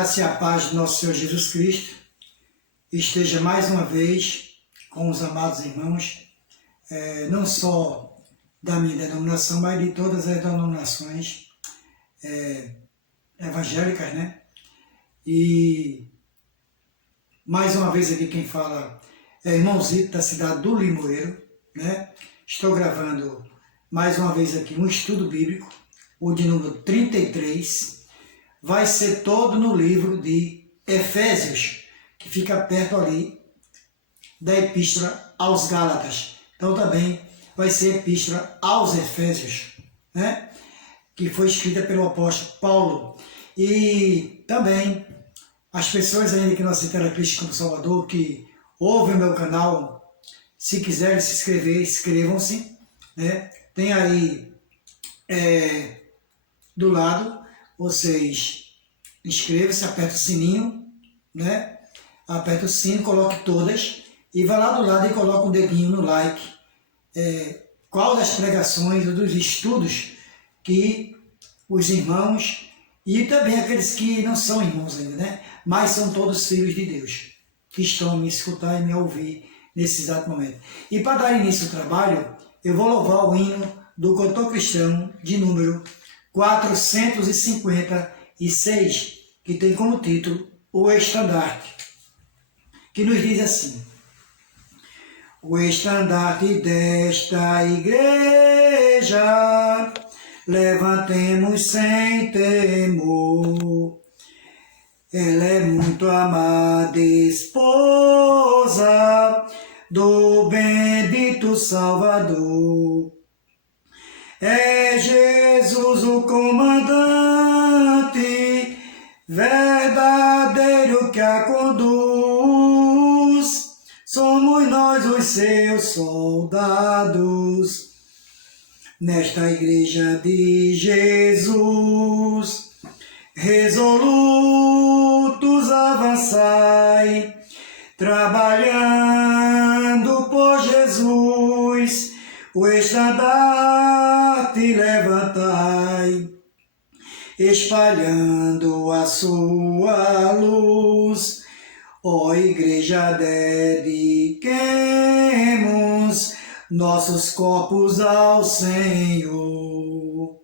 graça e a paz do nosso Senhor Jesus Cristo esteja mais uma vez com os amados irmãos, não só da minha denominação, mas de todas as denominações evangélicas, né? E mais uma vez aqui quem fala é irmãozito da cidade do Limoeiro, né? Estou gravando mais uma vez aqui um estudo bíblico, o de número 33, vai ser todo no livro de Efésios, que fica perto ali da Epístola aos Gálatas. Então também vai ser a Epístola aos Efésios, né? Que foi escrita pelo apóstolo Paulo. E também as pessoas ainda que não aceitaram a Cristo como Salvador, que ouvem o meu canal, se quiserem se inscrever, inscrevam-se, né? Tem aí do lado, vocês inscrevam-se, aperta o sininho, né? Aperta o sino, coloque todas e vai lá do lado e coloca um dedinho no like. Qual das pregações ou dos estudos que os irmãos e também aqueles que não são irmãos ainda, né? Mas são todos filhos de Deus, que estão a me escutar e me ouvir nesse exato momento. E para dar início ao trabalho, eu vou louvar o hino do cantor cristão de número 456, que tem como título O Estandarte, que nos diz assim: o estandarte desta igreja levantemos sem temor. Ela é muito amada esposa do bendito Salvador. É Jesus o comandante, verdadeiro que a conduz. Somos nós os seus soldados, nesta igreja de Jesus. Resolutos avançai, trabalhando por Jesus, o estandarte levantai, espalhando a sua luz. Ó igreja, dediquemos nossos corpos ao Senhor.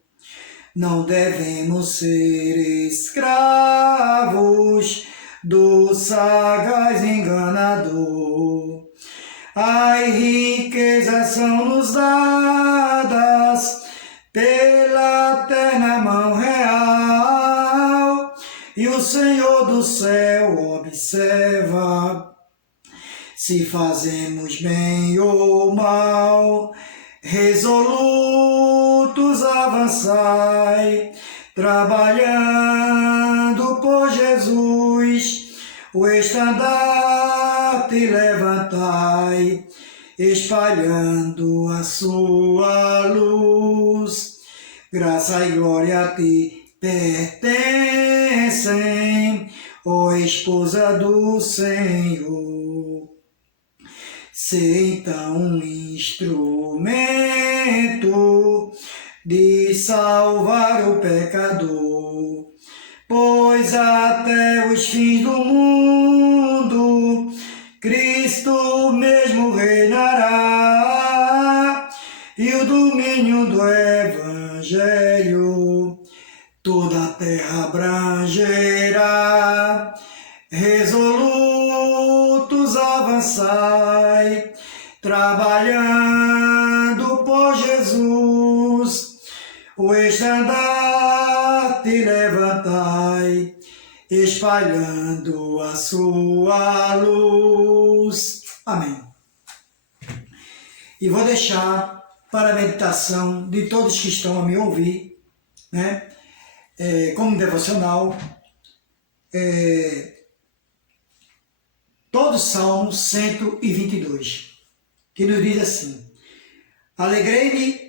Não devemos ser escravos do sagaz enganador. As riquezas são-nos dadas pela terna mão real, e o Senhor do céu observa se fazemos bem ou mal. Resolutos avançai, trabalhando por Jesus, o estandarte levantai, espalhando a sua luz. Graça e glória a ti pertencem, ó esposa do Senhor. Sê então um instrumento de salvar o pecador, pois até os fins do mundo Cristo mesmo reinará, e o domínio do Evangelho toda a terra abrangerá. Resolutos avançai, trabalhando por Jesus, o estandarte levantai, espalhando a sua luz. Amém. E vou deixar para a meditação de todos que estão a me ouvir, né? Como devocional, todo Salmo 122, que nos diz assim: alegrei-me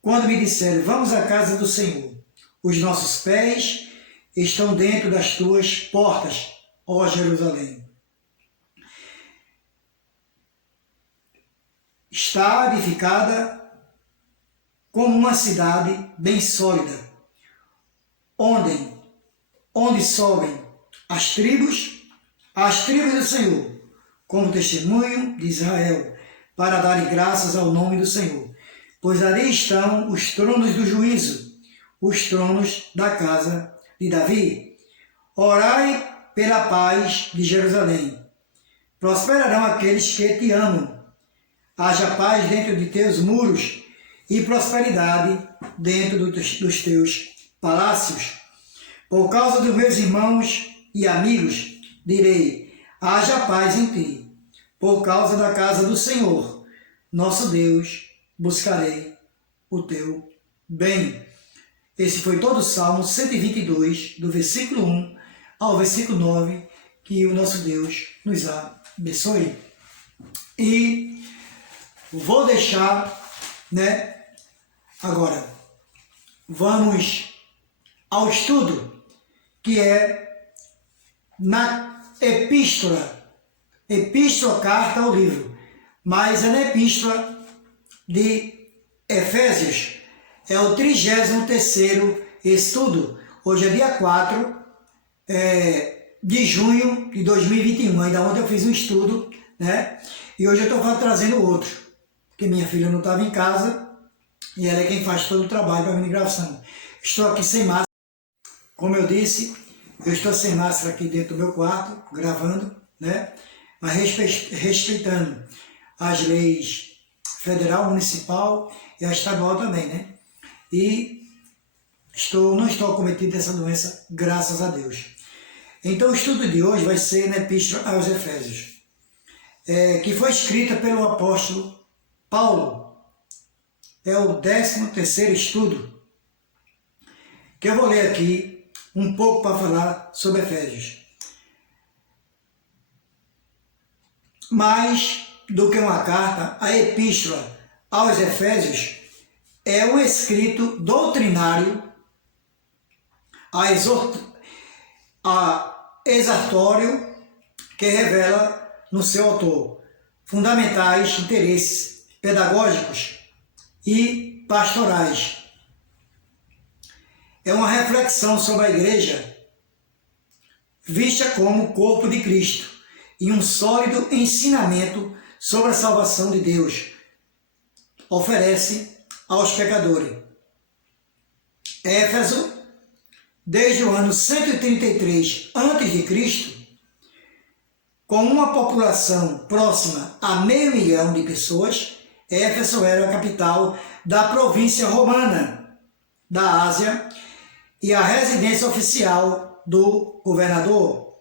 quando me disseram, vamos à casa do Senhor. Os nossos pés estão dentro das tuas portas, ó Jerusalém. Está edificada como uma cidade bem sólida, onde sobem as tribos do Senhor, como testemunho de Israel, para darem graças ao nome do Senhor. Pois ali estão os tronos do juízo, os tronos da casa de Davi. Orai pela paz de Jerusalém. Prosperarão aqueles que te amam. Haja paz dentro de teus muros e prosperidade dentro dos teus palácios. Por causa dos meus irmãos e amigos, direi, haja paz em ti. Por causa da casa do Senhor, nosso Deus, buscarei o teu bem. Esse foi todo o Salmo 122, do versículo 1 ao versículo 9, que o nosso Deus nos abençoe. E vou deixar, agora, vamos ao estudo, que é na epístola, carta ao livro, mas é na epístola de Efésios, é o 33º estudo. Hoje é dia 4 de junho de 2021, ainda ontem eu fiz um estudo, e hoje eu estou trazendo outro, porque minha filha não estava em casa, e ela é quem faz todo o trabalho para a minha gravação. Estou aqui sem máscara, como eu disse, eu estou sem máscara aqui dentro do meu quarto, gravando, mas respeitando as leis federal, municipal e a estadual também, E não estou acometido dessa doença, graças a Deus. Então o estudo de hoje vai ser na Epístola aos Efésios, que foi escrita pelo apóstolo Paulo. É o 13º estudo, que eu vou ler aqui um pouco para falar sobre Efésios. Mais do que uma carta, a Epístola aos Efésios é um escrito doutrinário, exortório, que revela no seu autor fundamentais interesses pedagógicos e pastorais. É uma reflexão sobre a igreja vista como corpo de Cristo e um sólido ensinamento sobre a salvação de Deus oferece aos pecadores. Éfeso, desde o ano 133 a.C., com uma população próxima a 500.000 de pessoas, Éfeso era a capital da província romana da Ásia e a residência oficial do governador.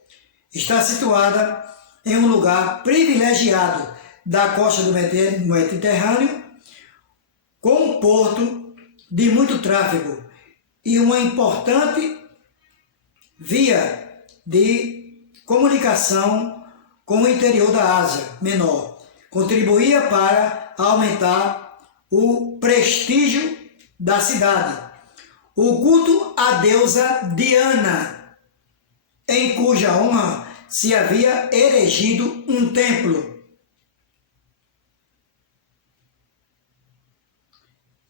Está situada em um lugar privilegiado da costa do Mediterrâneo, com um porto de muito tráfego e uma importante via de comunicação com o interior da Ásia Menor. Contribuía para aumentar o prestígio da cidade. O culto à deusa Diana, em cuja honra se havia erigido um templo.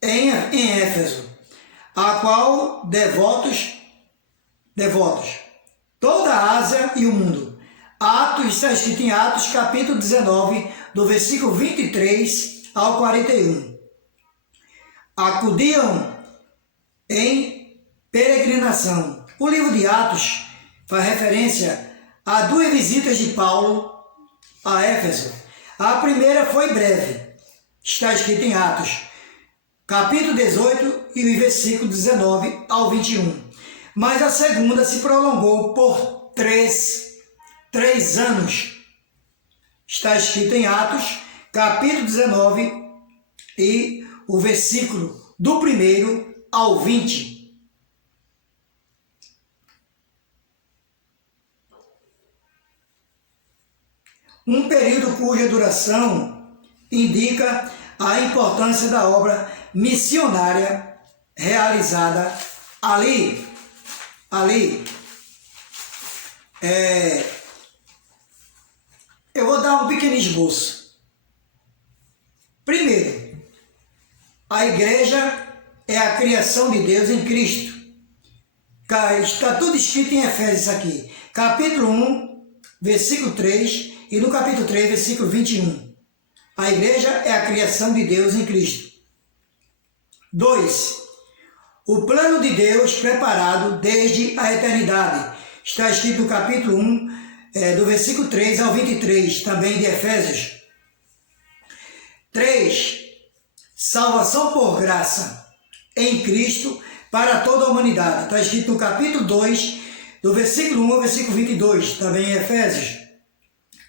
Em Éfeso, a qual devotos, toda a Ásia e o mundo. Está escrito em Atos, capítulo 19, do versículo 23 ao 41. Acudiam em peregrinação. O livro de Atos faz referência a 2 visitas de Paulo a Éfeso. A primeira foi breve, está escrito em Atos, capítulo 18 e versículo 19 ao 21. Mas a segunda se prolongou por 3 anos. Está escrito em Atos, capítulo 19 e o versículo do 1 ao 20. Um período cuja duração indica a importância da obra missionária realizada ali. Eu vou dar um pequeno esboço. Primeiro, a igreja é a criação de Deus em Cristo. Está tudo escrito em Efésios aqui. capítulo 1, versículo 3, e no capítulo 3, versículo 21. A igreja é a criação de Deus em Cristo. 2. O plano de Deus preparado desde a eternidade. Está escrito no capítulo 1, do versículo 3 ao 23, também de Efésios. 3. Salvação por graça em Cristo para toda a humanidade. Está escrito no capítulo 2, do versículo 1 ao versículo 22, também em Efésios.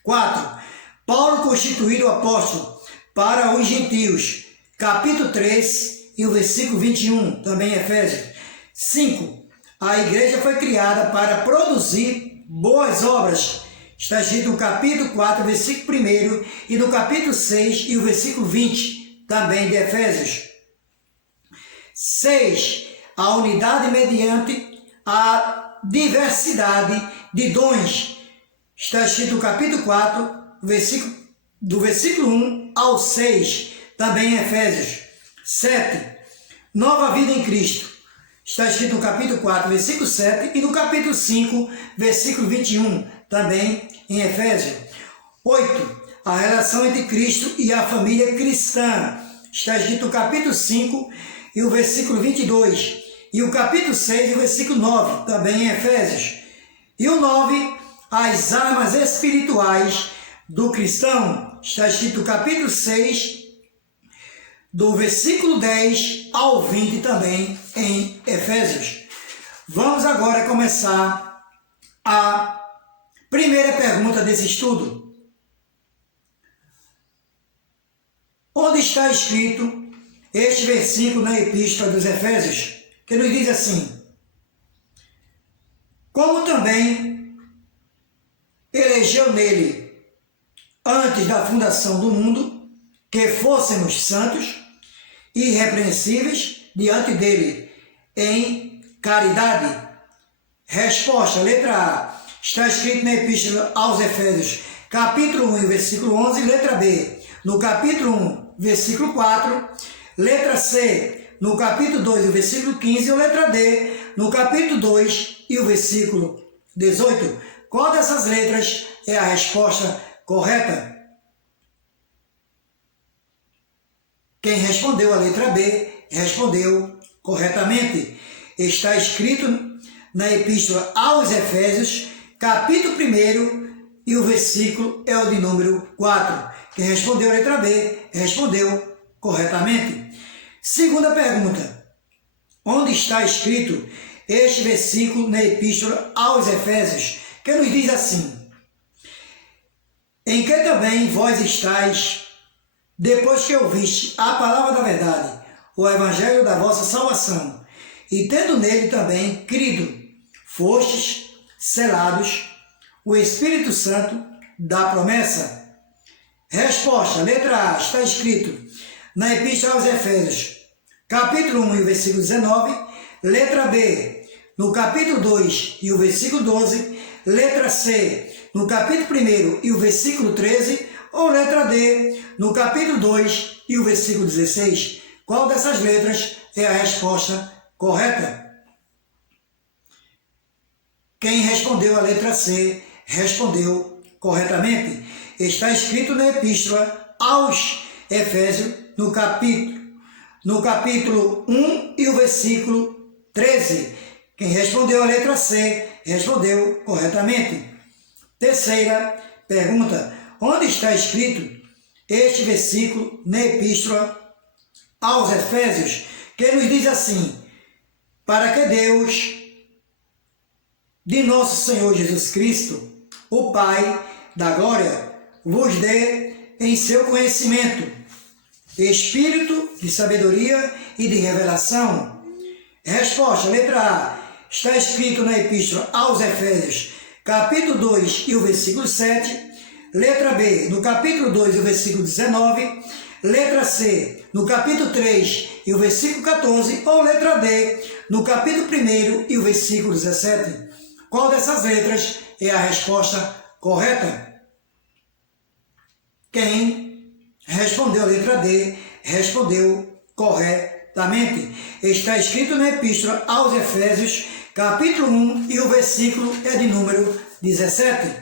4. Paulo constituído apóstolo para os gentios. Capítulo 3 e o versículo 21, também em Efésios. 5. A igreja foi criada para produzir boas obras. Está escrito no capítulo 4, versículo 1 e no capítulo 6 e o versículo 20, também de Efésios. 6. A unidade mediante a diversidade de dons. Está escrito no capítulo 4, do versículo 1 ao 6, também em Efésios. 7. Nova vida em Cristo. Está escrito no capítulo 4, versículo 7 e no capítulo 5, versículo 21, também em Efésios. 8. A relação entre Cristo e a família cristã. Está escrito no capítulo 5 e o versículo 22. E o capítulo 6 e o versículo 9, também em Efésios. E o 9, as armas espirituais do cristão. Está escrito no capítulo 6, do versículo 10 ao 20, também em Efésios. Vamos agora começar a primeira pergunta desse estudo. Onde está escrito este versículo na Epístola dos Efésios, que nos diz assim: como também elegeu nele, antes da fundação do mundo, que fôssemos santos e irrepreensíveis diante dele em caridade? Resposta, letra A. Está escrito na Epístola aos Efésios, capítulo 1, versículo 11, letra B. No capítulo 1, versículo 4, letra C. No capítulo 2, o versículo 15, ou letra D. No capítulo 2 e o versículo 18. Qual dessas letras é a resposta correta? Quem respondeu a letra B, respondeu corretamente. Está escrito na Epístola aos Efésios, capítulo 1, e o versículo é o de número 4. Quem respondeu a letra B, respondeu corretamente. Segunda pergunta. Onde está escrito este versículo na Epístola aos Efésios, que nos diz assim: em que também vós estáis, depois que ouviste a palavra da verdade, o evangelho da vossa salvação, e tendo nele também crido, fostes selados o Espírito Santo da promessa. Resposta, letra A, está escrito na Epístola aos Efésios, capítulo 1 e o versículo 19, letra B, no capítulo 2 e o versículo 12, letra C, no capítulo 1 e o versículo 13, ou letra D, no capítulo 2 e o versículo 16. Qual dessas letras é a resposta correta? Quem respondeu a letra C, respondeu corretamente. Está escrito na Epístola aos Efésios, no capítulo 1 e o versículo 13. Quem respondeu a letra C, respondeu corretamente. Terceira pergunta. Onde está escrito este versículo na Epístola aos Efésios, que nos diz assim: para que Deus de nosso Senhor Jesus Cristo, o Pai da glória, vos dê em seu conhecimento espírito de sabedoria e de revelação? Resposta, letra A. Está escrito na Epístola aos Efésios, capítulo 2 e o versículo 7. Letra B, no capítulo 2 e o versículo 19. Letra C, no capítulo 3 e o versículo 14. Ou letra D, no capítulo 1 e o versículo 17. Qual dessas letras é a resposta correta? Quem respondeu a letra D, respondeu corretamente. Está escrito na Epístola aos Efésios, capítulo 1, e o versículo é de número 17.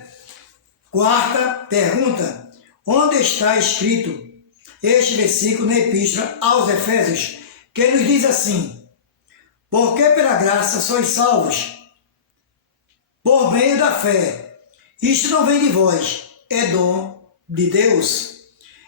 Quarta pergunta. Onde está escrito este versículo na Epístola aos Efésios, que nos diz assim: porque pela graça sois salvos, por meio da fé. Isto não vem de vós, é dom de Deus.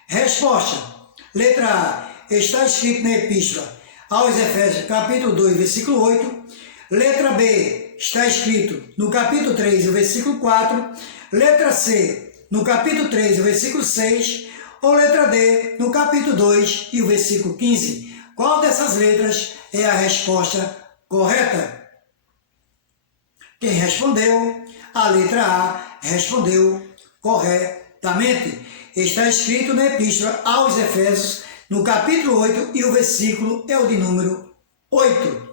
Resposta. Letra A. Está escrito na Epístola aos Efésios, capítulo 2, versículo 8. Letra B. Está escrito no capítulo 3, o versículo 4. Letra C. No capítulo 3, o versículo 6. Ou letra D. No capítulo 2 e o versículo 15. Qual dessas letras é a resposta correta? Quem respondeu? A letra A respondeu corretamente. Está escrito na Epístola aos Efésios, no capítulo 8, e o versículo é o de número 8.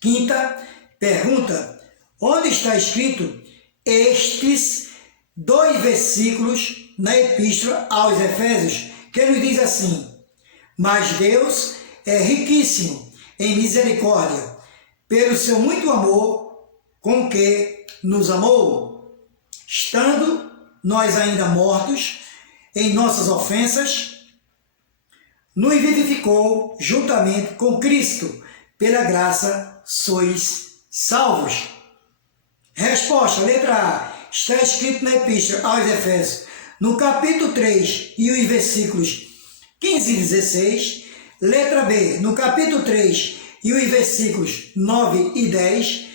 Quinta pergunta. Onde está escrito estes dois versículos na Epístola aos Efésios, que nos diz assim: mas Deus é riquíssimo em misericórdia, pelo seu muito amor com que nos amou, estando nós ainda mortos em nossas ofensas, nos vivificou juntamente com Cristo, pela graça sois salvos. Resposta, letra A. Está escrito na Epístola aos Efésios, no capítulo 3 e os versículos 15 e 16. Letra B, no capítulo 3 e os versículos 9 e 10.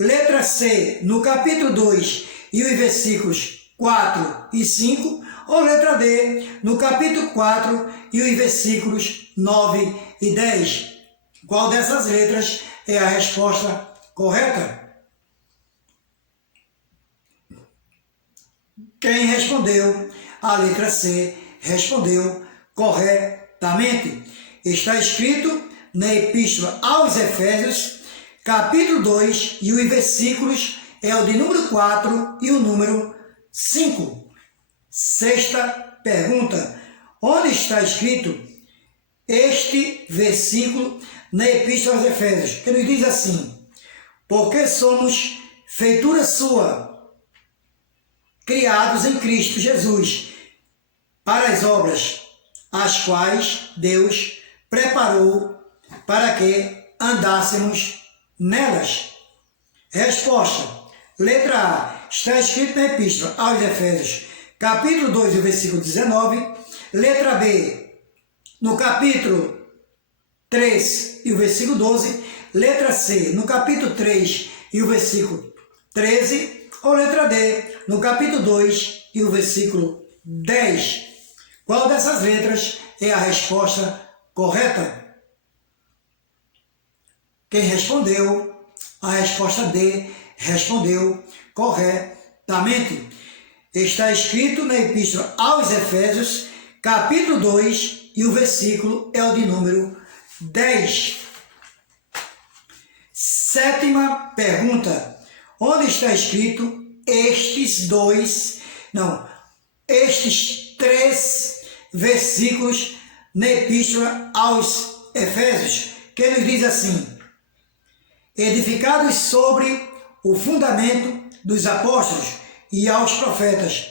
Letra C, no capítulo 2 e os versículos 4 e 5. Ou letra D, no capítulo 4 e os versículos 9 e 10. Qual dessas letras é a resposta correta? Quem respondeu? A letra C respondeu corretamente. Está escrito na Epístola aos Efésios, capítulo 2, e os versículos é o de número 4 e o número 5. Sexta pergunta. Onde está escrito este versículo na Epístola aos Efésios, que nos diz assim: porque somos feitura sua, criados em Cristo Jesus, para as obras, as quais Deus preparou para que andássemos nelas. Resposta. Letra A. Está escrito na Epístola aos Efésios, capítulo 2, versículo 19. Letra B. No capítulo 3 e o versículo 12. Letra C. No capítulo 3 e o versículo 13. Ou letra D, no capítulo 2 e o versículo 10. Qual dessas letras é a resposta correta? Quem respondeu? A resposta D respondeu corretamente. Está escrito na Epístola aos Efésios, capítulo 2, e o versículo é o de número 10. Sétima pergunta. Onde está escrito estes três versículos na Epístola aos Efésios, que nos diz assim: edificados sobre o fundamento dos apóstolos e aos profetas,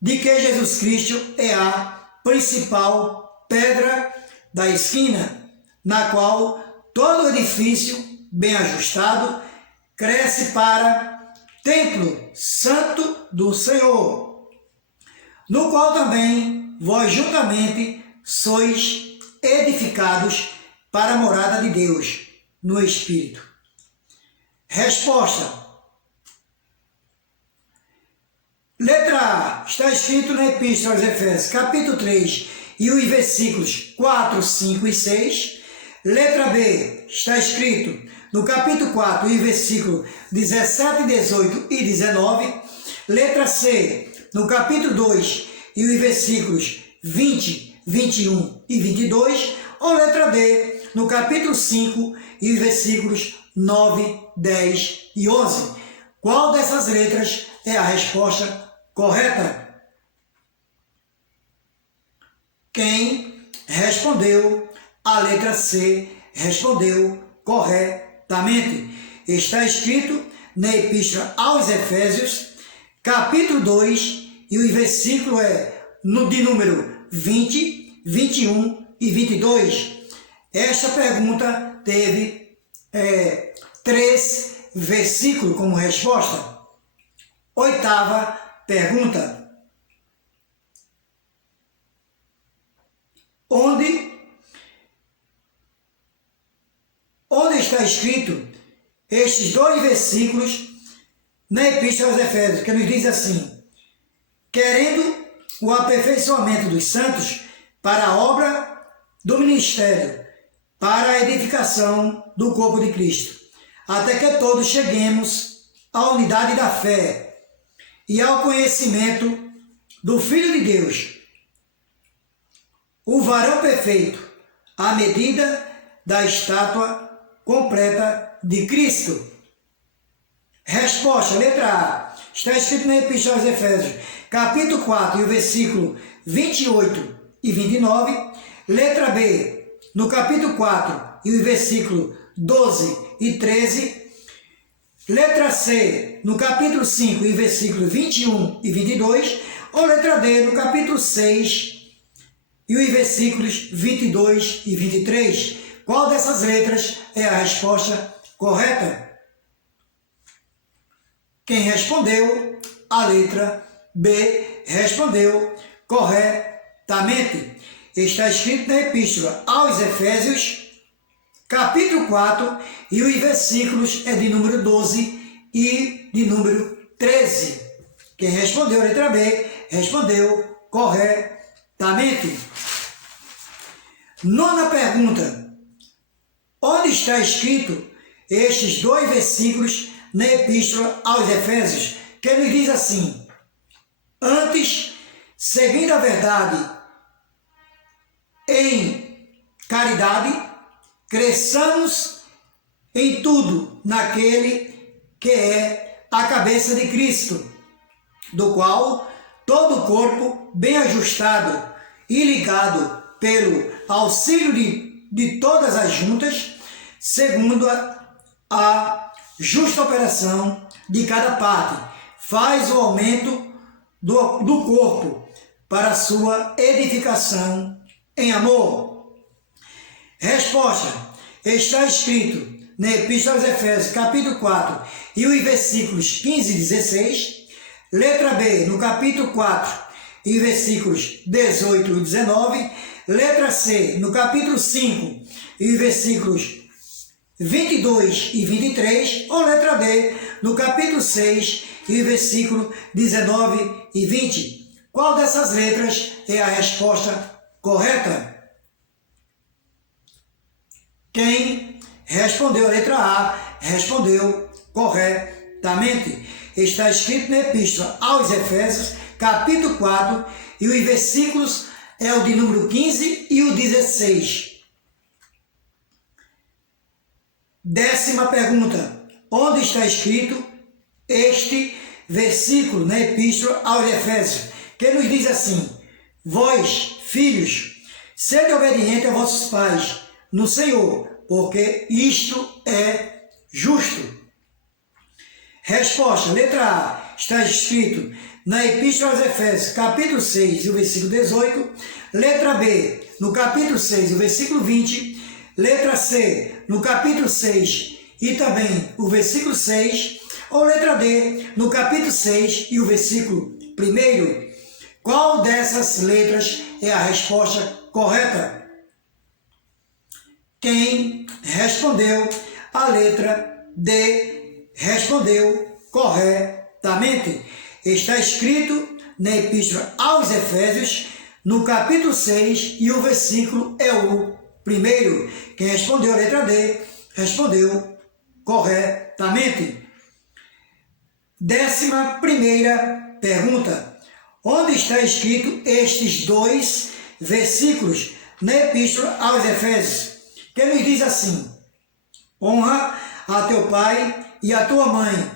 de que Jesus Cristo é a principal pedra da esquina, na qual todo edifício bem ajustado cresce para templo santo do Senhor, no qual também vós juntamente sois edificados para a morada de Deus no Espírito. Resposta. Letra A. Está escrito na Epístola aos Efésios, capítulo 3, e os versículos 4, 5 e 6. Letra B. Está escrito no capítulo 4, e versículo 17, 18 e 19. Letra C. No capítulo 2, e os versículos 20, 21 e 22. Ou letra D. No capítulo 5, e os versículos 9, 10 e 11. Qual dessas letras é a resposta correta? Quem respondeu? A letra C respondeu corretamente. Está escrito na Epístola aos Efésios, capítulo 2, e o versículo é de número 20, 21 e 22. Esta pergunta teve 3 versículos como resposta. Oitava pergunta. Onde está escrito estes 2 versículos na Epístola aos Efésios, que nos diz assim: querendo o aperfeiçoamento dos santos para a obra do ministério, para a edificação do corpo de Cristo, até que todos cheguemos à unidade da fé e ao conhecimento do Filho de Deus, o varão perfeito, à medida da estátua completa de Cristo. Resposta, letra A. Está escrito na Epístola aos Efésios, capítulo 4, e o versículo 28 e 29. Letra B, no capítulo 4, e o versículo 12 e 13. Letra C, no capítulo 5, e o versículo 21 e 22. Ou letra D, no capítulo 6, e os versículos 22 e 23. Qual dessas letras é a resposta correta? Quem respondeu, a letra B, respondeu corretamente. Está escrito na Epístola aos Efésios, capítulo 4, e os versículos é de número 12 e de número 13. Quem respondeu, a letra B, respondeu corretamente. Nona pergunta. Onde está escrito estes 2 versículos na Epístola aos Efésios, que nos diz assim: antes, seguindo a verdade em caridade, cresçamos em tudo naquele que é a cabeça de Cristo, do qual todo o corpo, bem ajustado e ligado pelo auxílio de todas as juntas, segundo a justa operação de cada parte, faz o aumento do corpo para a sua edificação em amor. Resposta. Está escrito na Epístola aos Efésios, capítulo 4, e os versículos 15 e 16. Letra B, no capítulo 4, e versículos 18 e 19. Letra C, no capítulo 5, e versículos 22 e 23, ou letra D, no capítulo 6, e versículo 19 e 20. Qual dessas letras é a resposta correta? Quem respondeu a letra A, respondeu corretamente. Está escrito na Epístola aos Efésios, capítulo 4, e os versículos é o de número 15 e o 16. Décima pergunta. Onde está escrito este versículo na Epístola aos Efésios, que nos diz assim: vós, filhos, sede obedientes a vossos pais no Senhor, porque isto é justo. Resposta, letra A. Está escrito na Epístola aos Efésios, capítulo 6, e o versículo 18. Letra B, no capítulo 6, o versículo 20. Letra C, no capítulo 6 e também o versículo 6. Ou letra D, no capítulo 6 e o versículo 1. Qual dessas letras é a resposta correta? Quem respondeu, a letra D, respondeu corretamente. Está escrito na Epístola aos Efésios, no capítulo 6, e o versículo é o 1. Quem respondeu, a letra D, respondeu corretamente. 11ª pergunta. Onde está escrito estes 2 versículos na Epístola aos Efésios, que nos diz assim: honra a teu pai e a tua mãe,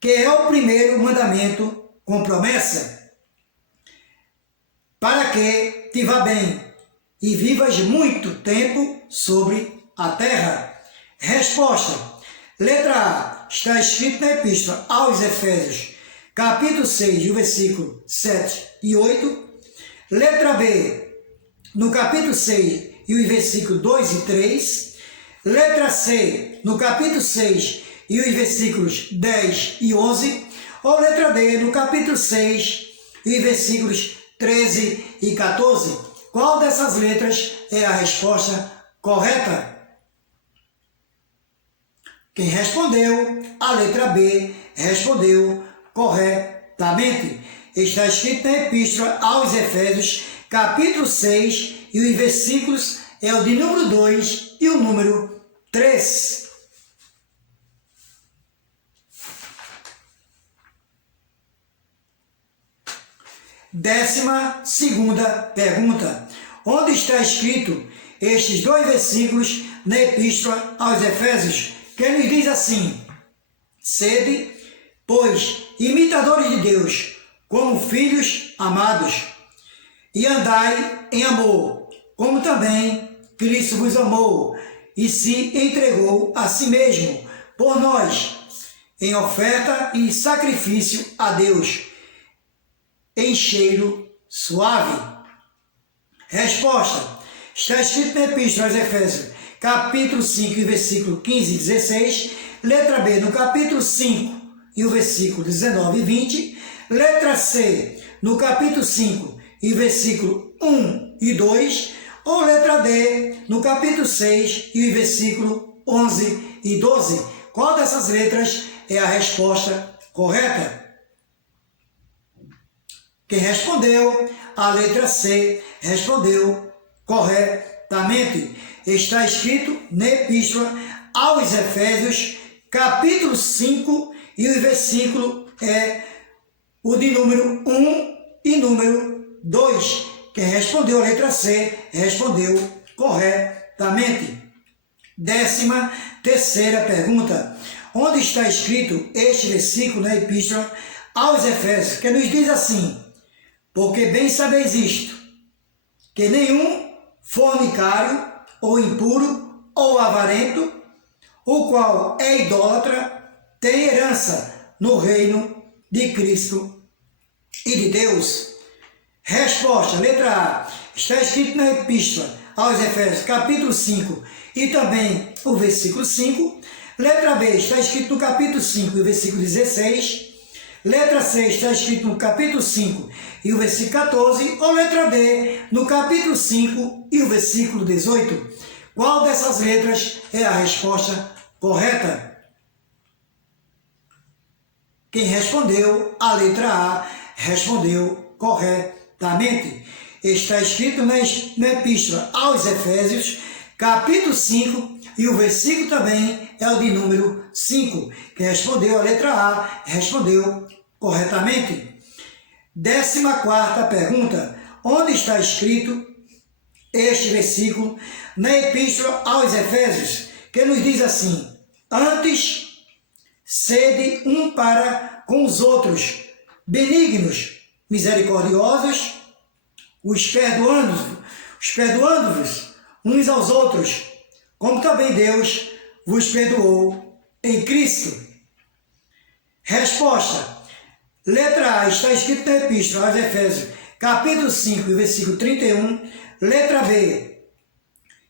que é o primeiro mandamento com promessa, para que te vá bem e vivas muito tempo sobre a terra. Resposta. Letra A. está escrito na Epístola aos Efésios, capítulo 6, e o versículo 7 e 8. Letra B, no capítulo 6, e o versículo 2 e 3. Letra C, no capítulo 6, e os versículos 10 e 11. Ou letra D, no capítulo 6, e versículos 13 e 14. Qual dessas letras é a resposta correta? Quem respondeu a letra B, respondeu corretamente. Está escrito na Epístola aos Efésios, capítulo 6, e os versículos é o de número 2 e o número 3. Décima segunda pergunta. Onde está escrito estes dois versículos na Epístola aos Efésios, que nos diz assim: sede, pois, imitadores de Deus, como filhos amados, e andai em amor, como também Cristo vos amou, e se entregou a si mesmo, por nós, em oferta e sacrifício a Deus, em cheiro suave. Resposta. Está escrito na Epístola aos Efésios, capítulo 5, versículo 15 e 16. Letra B, no capítulo 5, e o versículo 19 e 20. Letra C, no capítulo 5, e versículo 1 e 2. Ou letra D, no capítulo 6, e o versículo 11 e 12. Qual dessas letras é a resposta correta? Quem respondeu a letra C, respondeu corretamente. Está escrito na Epístola aos Efésios, capítulo 5, e o versículo é o de número 1 e número 2. Quem respondeu a letra C, respondeu corretamente. 13ª pergunta. Onde está escrito este versículo na Epístola aos Efésios, que nos diz assim: porque bem sabeis isto, que nenhum fornicário, ou impuro, ou avarento, o qual é idólatra, tem herança no reino de Cristo e de Deus. Resposta, letra A. Está escrito na Epístola aos Efésios, capítulo 5, e também o versículo 5. Letra B, está escrito no capítulo 5, e o versículo 16. Letra C, está escrito no capítulo 5 e o versículo 14, ou letra D, no capítulo 5 e o versículo 18. Qual dessas letras é a resposta correta? Quem respondeu a letra A, respondeu corretamente. Está escrito na Epístola aos Efésios, capítulo 5, e o versículo também é o de número 5. Quem respondeu a letra A, respondeu corretamente. 14ª pergunta. Onde está escrito este versículo na Epístola aos Efésios, que nos diz assim: antes, sede um para com os outros, benignos, misericordiosos, os perdoando-vos uns aos outros, como também Deus vos perdoou em Cristo. Resposta. Letra A, está escrito na Epístola aos Efésios, capítulo 5, versículo 31. Letra B,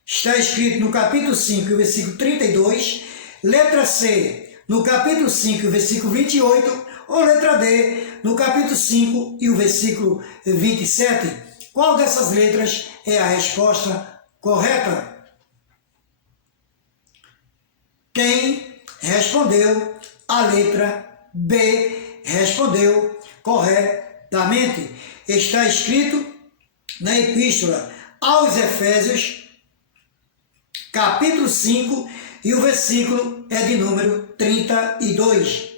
está escrito no capítulo 5, versículo 32. Letra C, no capítulo 5, versículo 28. Ou letra D, no capítulo 5 e o versículo 27. Qual dessas letras é a resposta correta? Quem respondeu a letra B, respondeu corretamente. Está escrito na Epístola aos Efésios, capítulo 5, e o versículo é de número 32.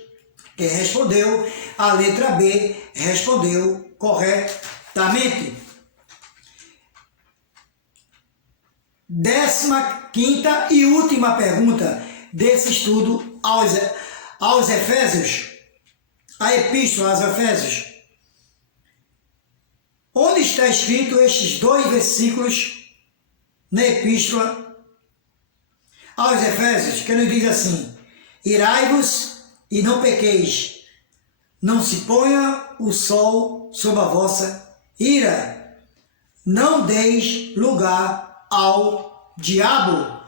Quem respondeu a letra B, respondeu corretamente. 15ª e última pergunta desse estudo aos Efésios, a Epístola aos Efésios. Onde está escrito estes dois versículos na Epístola aos Efésios, que nos diz assim: irai-vos e não pequeis. Não se ponha o sol sobre a vossa ira. Não deis lugar ao diabo.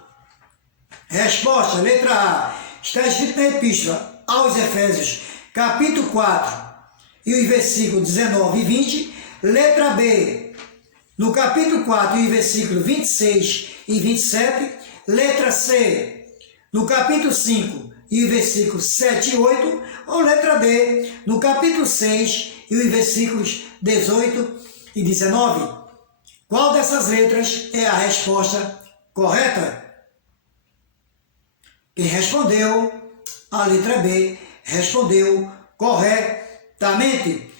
Resposta, letra A. Está escrito na Epístola aos Efésios, capítulo 4, e os versículos 19 e 20. Letra B. No capítulo 4, e os versículos 26 e 27. Letra C. No capítulo 5, e os versículos 7 e 8. Ou letra D. No capítulo 6, e os versículos 18 e 19. Qual dessas letras é a resposta correta? Quem respondeu, a letra B, respondeu corretamente.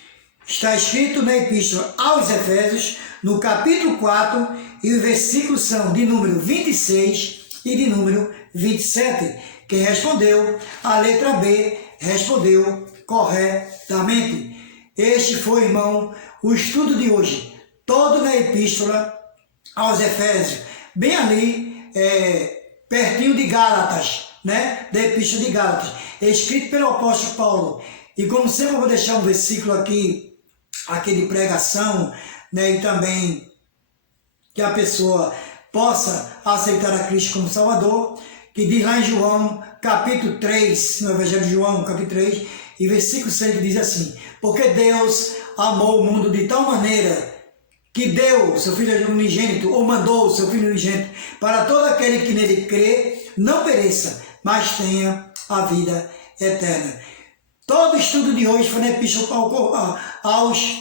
Está escrito na Epístola aos Efésios, no capítulo 4, e os versículos são de número 26 e de número 27. Quem respondeu, a letra B, respondeu corretamente. Este foi, irmão, o estudo de hoje, todo na Epístola aos Efésios, bem ali, pertinho de Gálatas, né? Da Epístola de Gálatas, escrito pelo apóstolo Paulo. E como sempre eu vou deixar um versículo aqui de pregação, né? E também que a pessoa possa aceitar a Cristo como Salvador, que diz lá em João, capítulo 3, no Evangelho de João, capítulo 3, e versículo 6, que diz assim: porque Deus amou o mundo de tal maneira que deu o seu Filho unigênito, ou mandou o seu Filho unigênito, para todo aquele que nele crê, não pereça, mas tenha a vida eterna. Todo o estudo de hoje foi na Epístola aos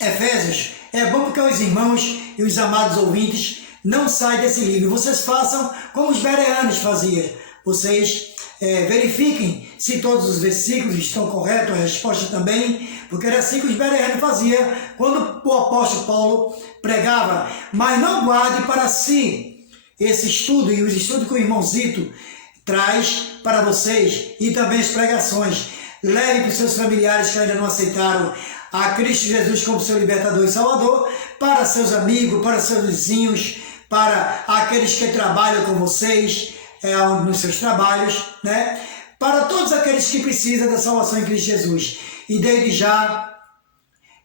Efésios. É bom porque os irmãos e os amados ouvintes não saem desse livro. Vocês façam como os bereanos faziam. Vocês verifiquem se todos os versículos estão corretos, a resposta também, porque era assim que os bereanos faziam quando o apóstolo Paulo pregava. Mas não guarde para si esse estudo e os estudos que o irmão Zito traz para vocês e também as pregações. Leve para os seus familiares que ainda não aceitaram a Cristo Jesus como seu libertador e salvador, para seus amigos, para seus vizinhos, para aqueles que trabalham com vocês, nos seus trabalhos, né? Para todos aqueles que precisam da salvação em Cristo Jesus. E desde já,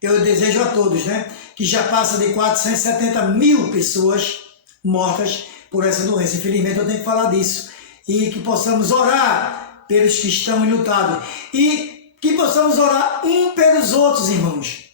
eu desejo a todos, né, que já passa de 470 mil pessoas mortas por essa doença. Infelizmente eu tenho que falar disso. E que possamos orar pelos que estão enlutados. E que possamos orar um pelos outros, irmãos.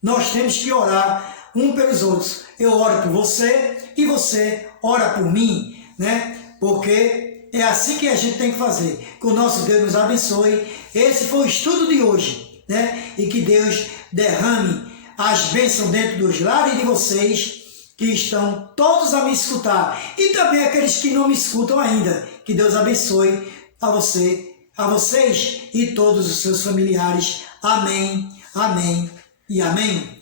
Nós temos que orar um pelos outros. Eu oro por você e você ora por mim, né? Porque é assim que a gente tem que fazer. Que o nosso Deus nos abençoe. Esse foi o estudo de hoje, né? E que Deus derrame as bênçãos dentro dos lares de vocês que estão todos a me escutar. E também aqueles que não me escutam ainda. Que Deus abençoe a você, a vocês e todos os seus familiares. Amém, amém e amém.